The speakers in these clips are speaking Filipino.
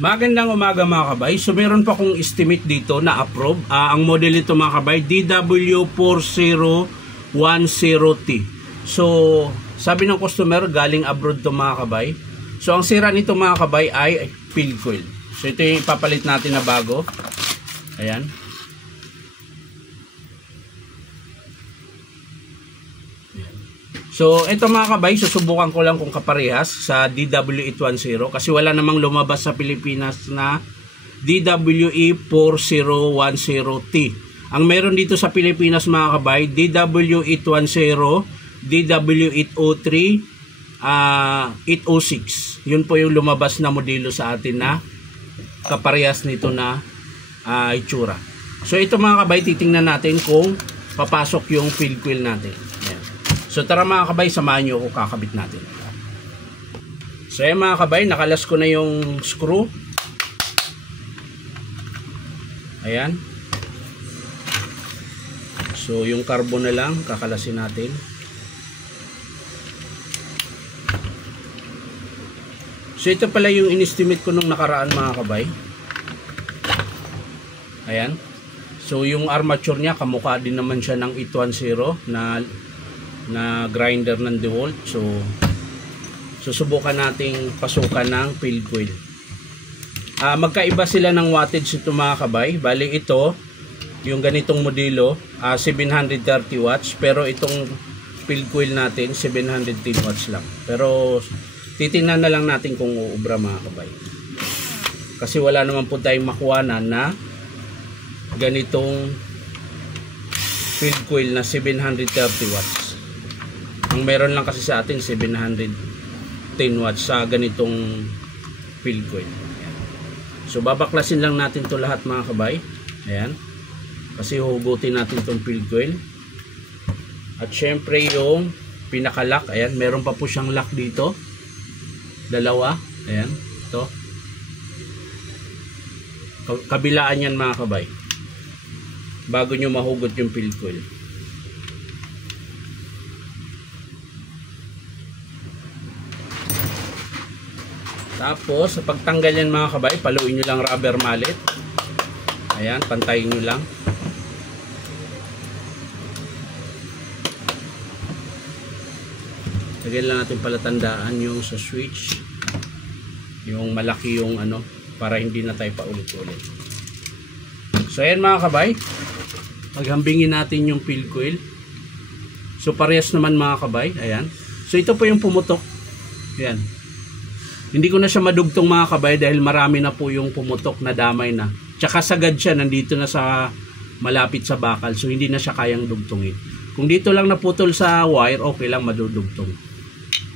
Magandang umaga mga kabay. So meron pa akong estimate dito na approve. Ang model nito mga kabay, DW4010T. So sabi ng customer galing abroad to mga kabay. So ang sira nito mga kabay ay field coil. So ito yung ipapalit natin na bago. Ayan. So ito mga kabay, susubukan ko lang kung kaparehas sa DW810 kasi wala namang lumabas sa Pilipinas na DWE4010T. Ang meron dito sa Pilipinas mga kabay, DW810, DW803, 806. Yun po yung lumabas na modelo sa atin na kaparehas nito na itsura. So ito mga kabay, titingnan natin kung papasok yung field coil natin. Ayan. So tara mga kabay, samahan nyo ako kakabit natin. So ayan mga kabay, nakalas ko na yung screw. Ayan. So yung carbon na lang kakalasin natin. So ito pala yung inestimate ko nung nakaraan mga kabay. Ayan. So yung armature niya kamukha din naman siya ng 810 na grinder ng DeWalt. So susubukan nating pasukan ng field coil. Magkaiba sila ng wattage ito mga kabay. Bali ito yung ganitong modelo 730 watts, pero itong field coil natin 710 watts lang. Pero titingnan na lang natin kung uubra mga kabay. Kasi wala naman po tayong makuhanan na ganitong field coil na 730 watts. Ang meron lang kasi sa atin 710 watts sa ganitong field coil. Ayan. So babaklasin lang natin to lahat mga kabay. Ayan. Kasi hugutin natin tong field coil. At syempre yung pinaka-lock, ayan, meron pa po siyang lock dito. Dalawa, ayan, ito. Kabilaan yan mga kabay. Bago nyo mahugot yung field coil. Tapos sa pagtanggal yan mga kabay, paluin nyo lang rubber mallet. Ayan, pantayin nyo lang. Lagyan lang natin palatandaan yung sa switch, yung malaki yung ano, para hindi na tayo paulit-ulit. So ayan mga kabay, paghambingin natin yung field coil. So parehas naman mga kabay. Ayan. So ito po yung pumutok. Ayan. Hindi ko na siya madugtong mga kabay dahil marami na po yung pumutok na damay na. Tsaka sagad siya, nandito na sa malapit sa bakal. So hindi na siya kayang dugtungin. Kung dito lang naputol sa wire, okay lang madudugtong.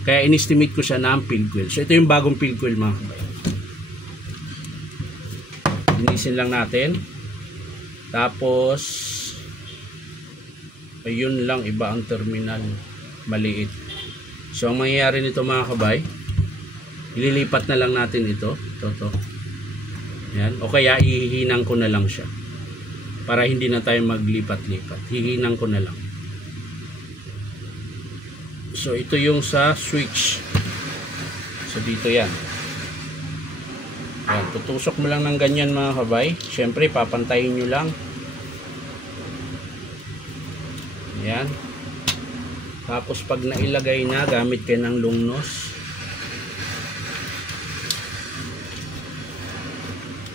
Kaya inestimate ko siya na ang field coil. So ito yung bagong field coil mga kabay. Linisin lang natin. Tapos ayun lang, iba ang terminal, maliit. So ang mangyayari nito mga kabay, ililipat na lang natin ito. Yan. O kaya ihihinang ko na lang siya para hindi na tayo maglipat-lipat. Hihinang ko na lang. So ito yung sa switch. So dito yan. Yan. Tutusok mo lang ng ganyan mga kabay. Siyempre papantayin nyo lang. Yan. Tapos pag nailagay na, gamit kayo ng long nose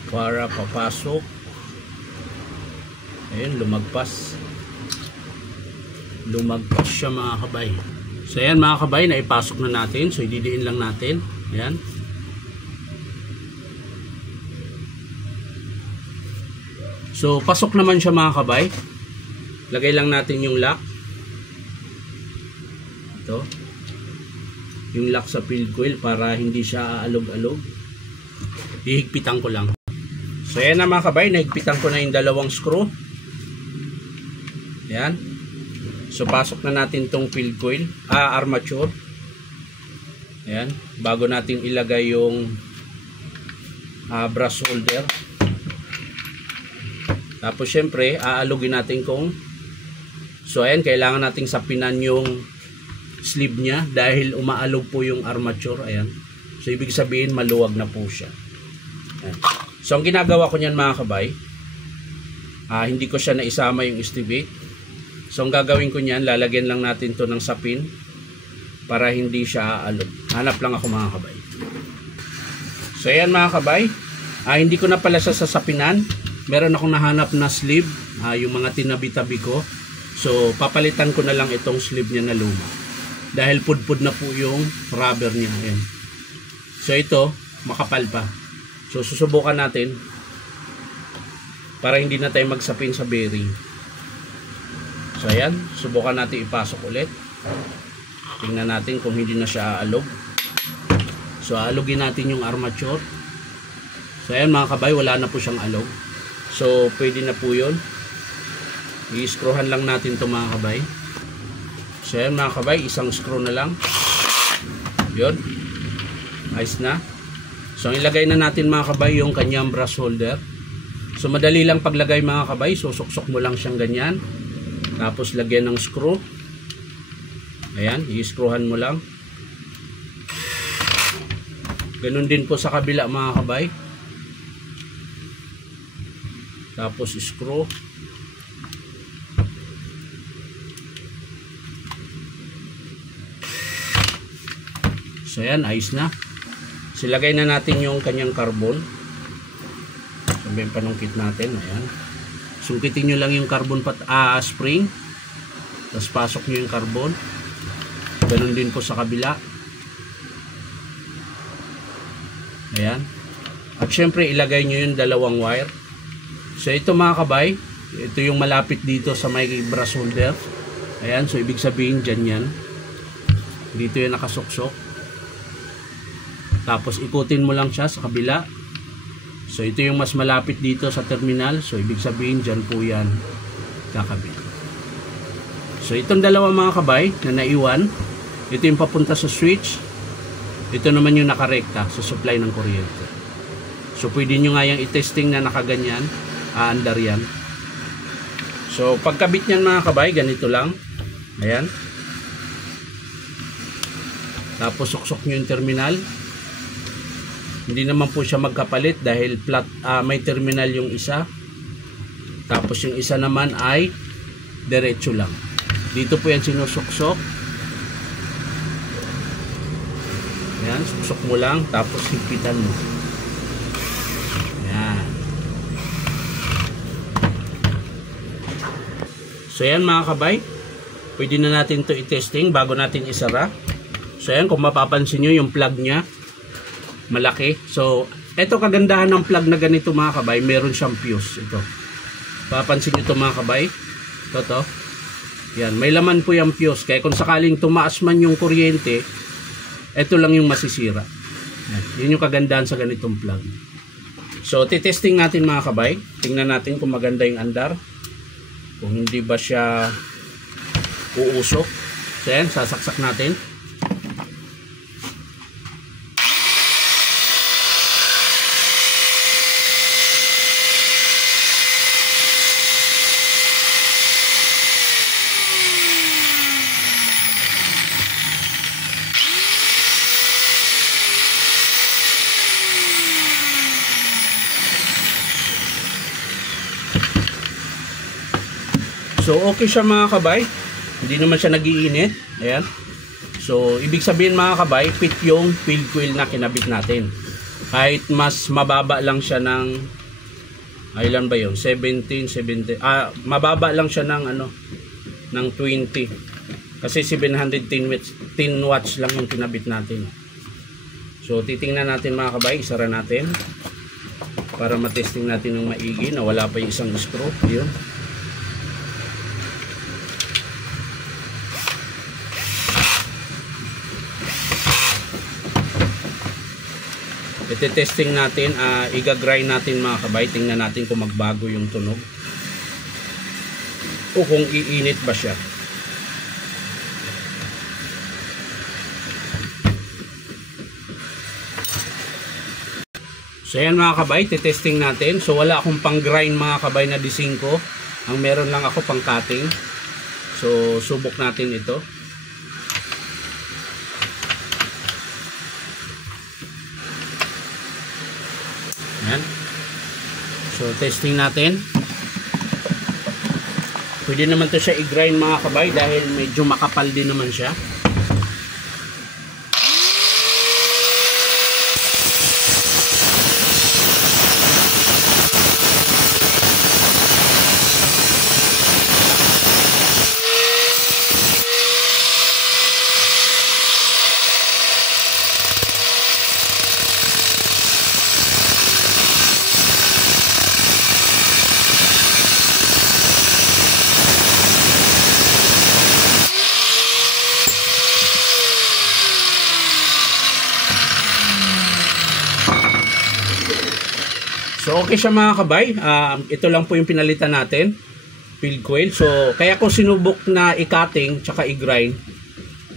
para papasok. Ayun, lumagpas siya mga kabay. So ayan mga kabay, naipasok na natin. So ididiin lang natin. Ayan. So pasok naman siya mga kabay. Lagay lang natin yung lock. Ito yung lock sa field coil para hindi siya aalog-alog. Hihigpitan ko lang. So ayan na mga kabay, nahigpitan ko na yung dalawang screw. Ayan. So pasok na natin tong field coil, armature. Ayan, bago natin ilagay yung brush holder. Tapos syempre aalugin natin kung, so ayan, kailangan nating sapinan yung sleeve niya dahil umaalog po yung armature. Ayan. So ibig sabihin maluwag na po siya. Ayan. So ang ginagawa ko niyan mga kabay, hindi ko siya naisama yung estimate. So ang gagawin ko niyan, lalagyan lang natin to ng sapin para hindi siya aalog. Hanap lang ako mga kabay. So ayan mga kabay, hindi ko na pala siya sasapinan. Meron akong nahanap na sleeve, yung mga tinabi-tabi ko. So papalitan ko na lang itong sleeve niya na luma. Dahil pudpud na po yung rubber niya. Ayan. So ito, makapal pa. So susubukan natin para hindi na tayo magsapin sa bearing. So ayan, subukan natin ipasok ulit. Tingnan natin kung hindi na siya aalog. So aalugin natin yung armature. So ayan mga kabay, wala na po siyang alog. So pwede na po yun. I-screwhan lang natin ito mga kabay. So ayan mga kabay, isang screw na lang. Yun. Ayos na. So ilagay na natin mga kabay yung kanyang brush holder. So madali lang paglagay mga kabay. So suksok mo lang siyang ganyan. Tapos lagyan ng screw. Ayan, i-screwhan mo lang. Ganun din po sa kabila mga kabay. Tapos screw. So ayan, ayos na. Silagay na natin yung kanyang carbon. Sabihin panungkit natin. Ayan. Sungkitin nyo lang yung carbon spring. Tapos pasok nyo yung carbon. Ganun din po sa kabila. Ayan. At syempre ilagay nyo yung dalawang wire. So ito mga kabay, ito yung malapit dito sa may brush holder. Ayan, so ibig sabihin dyan yan. Dito yung nakasuksok. Tapos ikutin mo lang siya sa kabila. So ito yung mas malapit dito sa terminal. So ibig sabihin dyan po yan kakabit. So itong dalawa mga kabay na naiwan, ito yung papunta sa switch. Ito naman yung nakarekta sa supply ng kuryente. So pwede nyo nga yung i-testing na nakaganyan. Aandar yan. So pagkabit nyan mga kabay, ganito lang. Ayan. Tapos suksok nyo yung terminal. Hindi naman po siya magkapalit dahil flat, may terminal yung isa. Tapos yung isa naman ay diretso lang. Dito po yan sinusuksok. Ayan, suksok mo lang. Tapos higpitan mo. Ayan. So ayan mga kabay. Pwede na natin to i-testing bago natin isara. So ayan, kung mapapansin nyo yung plug nya malaki. So, ito kagandahan ng plug na ganito mga kabay, meron siyang fuse. Ito. Papansin nyo ito mga kabay. Ito. Yan, may laman po yung fuse. Kaya kung sakaling tumaas man yung kuryente, ito lang yung masisira. Yan. Yun yung kagandahan sa ganitong plug. So, titesting natin mga kabay. Tingnan natin kung maganda yung andar. Kung hindi ba siya uusok. So, yan, sasaksak natin. So okay siya mga kabay. Hindi naman siya nagiinit. Ayan. So ibig sabihin mga kabay, fit yung field coil na kinabit natin. Kahit mas mababa lang siya ng ilan ba yun? 17, mababa lang siya ng ng 20. Kasi 710 watts lang yung kinabit natin. So titingnan natin mga kabay, isara natin para matesting natin ng maigi na wala pa yung isang screw. Yun. Ite-testing natin, iga-grind natin mga kabay. Tingnan natin kung magbago yung tunog o kung iinit ba siya. So yan mga kabay, titesting natin. So wala akong pang grind mga kabay na D5. Ang meron lang ako pang cutting. So subok natin ito. Yan. So testing natin. Pwede naman to siya i-grind mga kabay dahil medyo makapal din naman siya. So okay siya mga kabay, ito lang po yung pinalitan natin, field coil. So kaya ko sinubok na i-cutting tsaka i-grind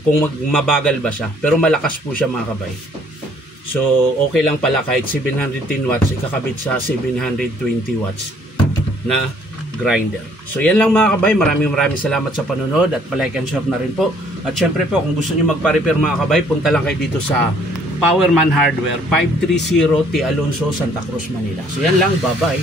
kung mabagal ba siya, pero malakas po siya mga kabay. So okay lang pala kahit 710 watts ikakabit sa 720 watts na grinder. So yan lang mga kabay, maraming salamat sa panonood at palike and share na rin po. At syempre po kung gusto niyo magpa-repair mga kabay, punta lang kayo dito sa Powerman Hardware, 530 T. Alonso, Santa Cruz, Manila. So yan lang, bye-bye.